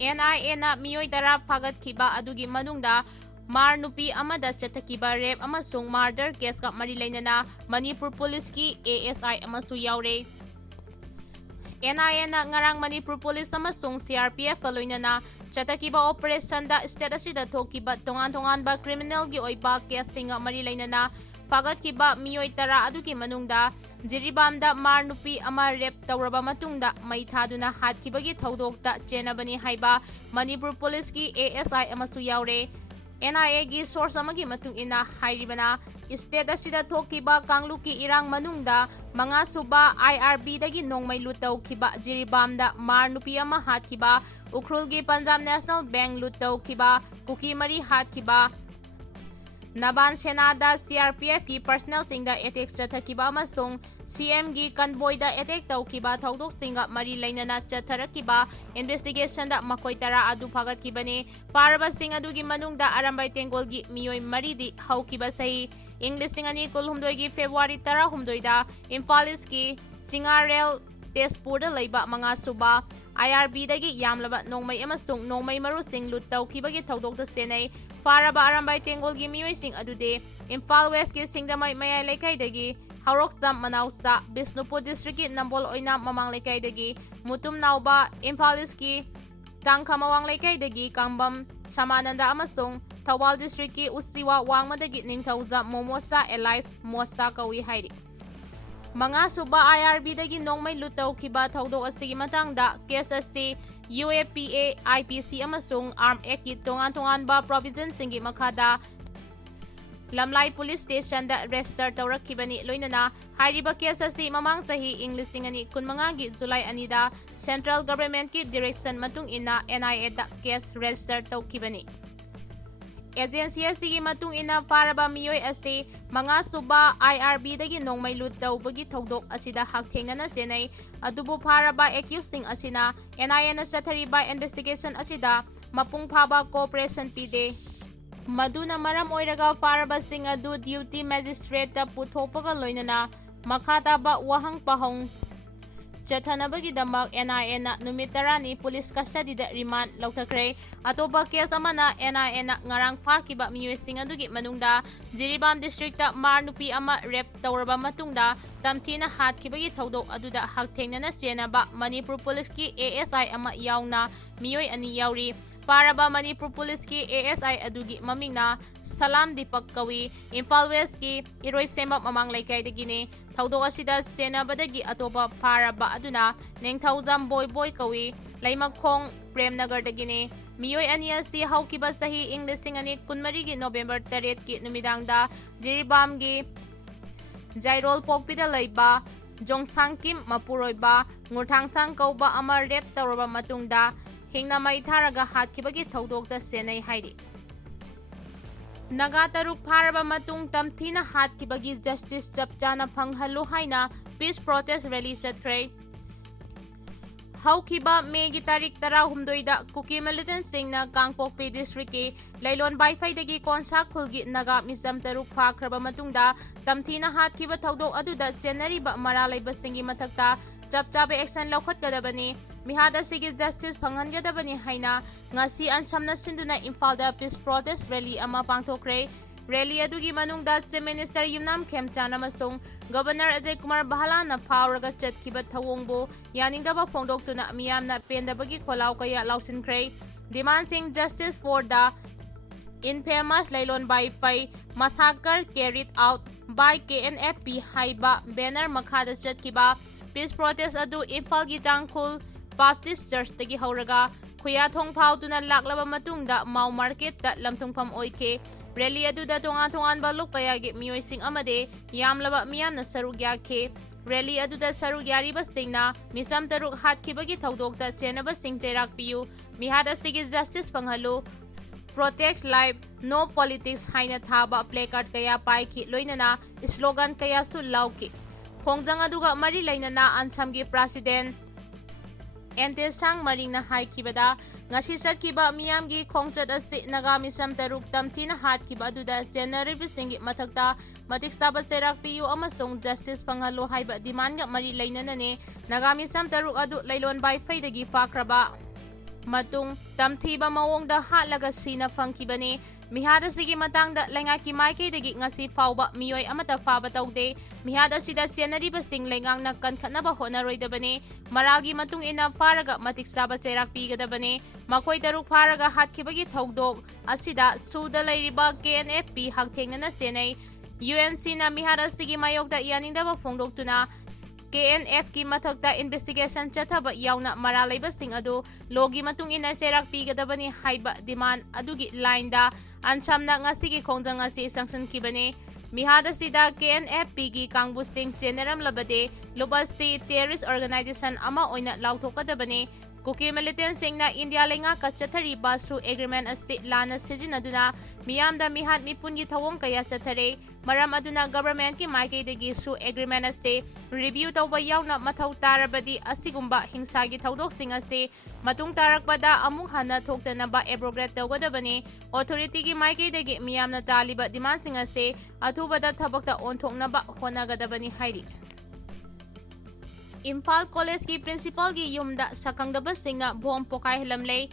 NIA miyoi tara fagatkiba adugi manungda Mar nupi amada chatakiba rape amasung murder case ka mari lainana Manipur Police ki ASI amasu yaure. NIA ngarang Manipur Police amasung CRPF ka loinana chatakiba operation da state asida thokiba tongan ba criminal gi oiba case tinga mari lainana fagatkiba miyoi tara adugi manungda Jiribamda mar nupi ama rape tawraba matungda mai thaduna hatkibagi thodokta chenabani haiba Manipur Police ki ASI amasu yaure. NIA gi source amagi matung ina hairibana state asida thokiba Kanglu ki irang manungda manga suba IRB dagi nongmei lutau kiba Jiribamda mar nupi ama hatkiba Ukhrul gi Punjab National Bank lutau kiba Kuki mari hatkiba Naban Senada CRPF ki personnel tingda attack chathakiba amasung CM gi convoy da attack tawkiba thodok singa mari lainana chatharakiba investigation da makoi tara adu phagatkhibani paraba sing adugi manungda arambai tengol gi miyoi mari di haukiba sahi English singani kulhumdoi gi February tara humdoi da Imphal East ki Chingarel Tezpur da leiba manga suba IRB dagi yamlaba nongmei amasung nongmei maru sing lut tawkibagi thodok da senai Faraba arambai tengol gi miyoi sing adude Imphal West ki singdamai mayai lekai dagi Haurokdam Manausa Bisnupur district ki Nambol oina mamang lekai dagi Mutum nauba Imphal East ki Tangkamawang lekai dagi Kangbam Samananda amasung Thawal district ki Usiwa wangma dagi Ningthauza Momosa Elias Mosa kawi hairi Manga suba IRB dagi nongmai lutau kiba thodok asigi matangda case asti UAPA IPC amasung Arm Act ki tongan ba provision singi makada Lamlai Police Station da register tawrakkibani loinana hairiba case asi mamang sahi English singani kunmanga gi July anida Central Government ki direction matung ina NIA da case register tawkibani Agency asigi matung ina faraba miyoi asi manga suba IRB dagi nongmai lut tawbagi thodok asida hakthengnana senai adubu faraba accusing asina NIA na chathariba investigation asida mapung phaba cooperation pide maduna maram oiraga faraba sing adu duty magistrate ta puthopaga loinana makhata ba wahang pahong Chathanabagi damak NIA na numit tarani police custody da remand Twkhre atoba case amana NIA na ngarang phakiba miyoi sing adugi manungda Jiribam district ta mar nupi ama rape tawraba matungda tamthina hatkibagi thodok aduda hakthengnana chenaba Manipur Police ki ASI ama yauna miyoi ani yauri Paraba Manipur Police ki ASI adugi mamingna Salam Deepak kawi Imphal West ki Iroi Sema mamang laikai dagini thodok asida chenabadagi atoba paraba aduna Ningthauzam boy kawi Laimakhong Premnagar dagini miyoi ani asi haukiba sahi English singani kunmari gi November 3 ki numidangda Jiribam gi Jairol Pokpida laiba Jongsangkim Mapuroiba Ngurthangsang kauba ama rape tawraba matungda Hingna mai tharaga hatkibagi thodokta senai hairi Naga taruk pharaba matung tamthina hatkibagi justice chapchana phanghalu haina peace protest rally Twkhre Haukiba Megi tarik tara humdoida Kuki militant singna Kangpokpi district ki Lailon Baifai dagi konsak khulgi naga misam taruk phakraba matungda tamthina hatkiba thodok aduda senariba maralaiba singi mathakta chapchabe action laukhatgadabani Mihada sigi justice phanghangadabani haina ngasi ansamna sinduna Imphal da peace protest rally ama pangthokre rally adugi manungda Chief Minister Yumnam Khemchana amasung Governor Ajay Kumar Bahala na phawraga chatkiba thawongbo yaningdaba phongdoktuna miyamna pendabagi kholau kaya lausinkhre demanding justice for the infamous Lailon Baifai massacre carried out by KNFP haiba banner makhada chatkiba peace protest adu Imphal gi Tangkhul Baptist Church tagi hauraga Khuyathong phautuna laklaba matungda Mau Market da lamthungpham oike rally aduda tongan baluk payagi miyoi sing amade yamlaba miyamna saruk yakhe rally aduda saruk yariba singna misam taruk hatkibagi thodokta chenaba sing chairak piu mihada sigi justice panghalu protect life no politics haina thaba placard kaya paiki loinana slogan kaya su lauki khongjang aduga mari lainana ansamgi president Ente sang maring na haikibada ngasi chatkiba miyamgi khongchat asi nagami sam taruk tamthina hatkiba aduda January bisingi mathakta matik saba cherak piu amasung justice panghalu haiba demand ga mari lainanane nagami sam taruk adu Lailon Baifai dagi fakraba matung tamthiba mawongda hatlaga sina fangkibani. Mihad asigi matangda lengaki maikaidagi ngasi fauba miyoi amata faba taude. Mihad asida chenaribasing lengangna kankhatnaba honaroidabani. Maragi matung ina faraga matik saba cheirak pigadabani. Makoi taruk faraga hatkibagi thaudok asida suda leiriba KNFP hakthengna chenai. UNC na mihad asigi mayokda yaningdaba phongdoktuna KNF ki mathakta investigation chathaba yauna maralaibasing adu logi matung ina cherak pigadabani haiba demand adugi line da ansamna ngasigi khongjang asi sanction kibani. Mihada sida KNFP gi kangbusing Yaoramle Lubasti terrorist organization ama oina lauthokadabani. Kuki militant singna India lenga kachathari basu agreement asti lana sijinaduna miyamda mihad mipungi thawong kaya chathare. Maram aduna government ki maikaidagi su agreement ase review tawba yauna mathau tarabadi asigumba hingsagi thawdoksing ase matung tarakpada amuk hana thoktanaba abrogate tawgadabani. Authority ki maikaidagi miyamna taliba demand sing ase athubada thabakta onthoknaba honagadabani hairi. Imphal College ki principal gi yumda sakangdabasingna bom pokai hlamle.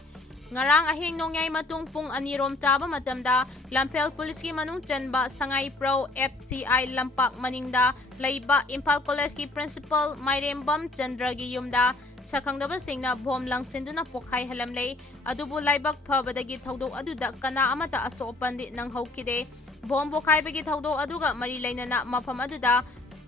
Ngarang ahing nongyay matung pung anirom taba matamda Lampel Police ki manung chanba Sangay Pro FCI lampak maningda laiba Imphal College ki principal Mairembam Chandra gi yumda sakangdabasingna bom langsinduna pokai hlamle. Adubu laibak phabadagi thaudok aduda kana amata aso pandi nang haukide. Bom pokai bagi thaudok aduga mari lainana mafam aduda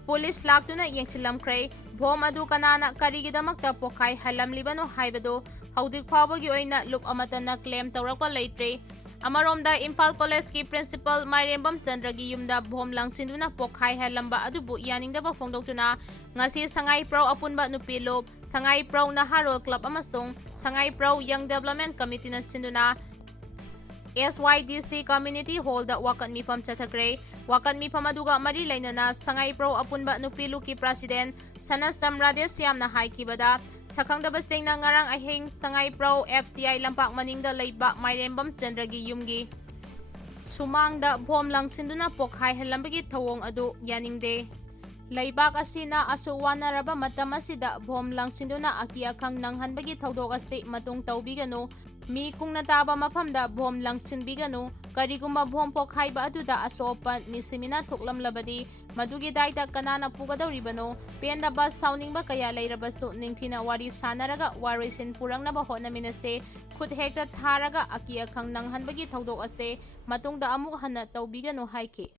Police laktuna yengsilamkhre. Bom adu kanana karigidamakta pokai halamlibano haibado haudik phawbagi oina lup amatana claim tawrakpa leitre. Amaromda Imphal College ki principal Mairembam Chandra gi yumda bom langsinduna pokai halamba adubu yaningdaba phongdoktuna ngasi Sangay Pro apunba nupilop Sangay Pro Naharol Club amasung Sangay Pro Young Development Committee na sinduna SYDC Community Hall da wakan mipam chathakre. Wakan mipam aduga mari lainana Sangay Pro apunba nupilu ki president Sanastam Radhesyam na haikibada sakangdabasing na ngarang ahing Sangay Pro FTI lampak maningda leiba Mairembam Chandra gi yumgi sumangda bom langsinduna pokhai halambagi thawong adu yaningde. Laibak asina asuwana raba matam asida bom langsinduna akiakhang nanghanbagi thaudok ase matung tawbigano mi kungna taba mafamda bom langsinbigano karigumba bom pokhaiba aduda asopan misimina thoklamlabadi madugi daita kanana pugadawribano pendaba sauningba kaya leirabasu ningthina wari sanaraga warisin purangnaba honaminase khut hekta tharaga akiakhang nanghanbagi thaudok ase matungda amuk hana tawbigano haiki.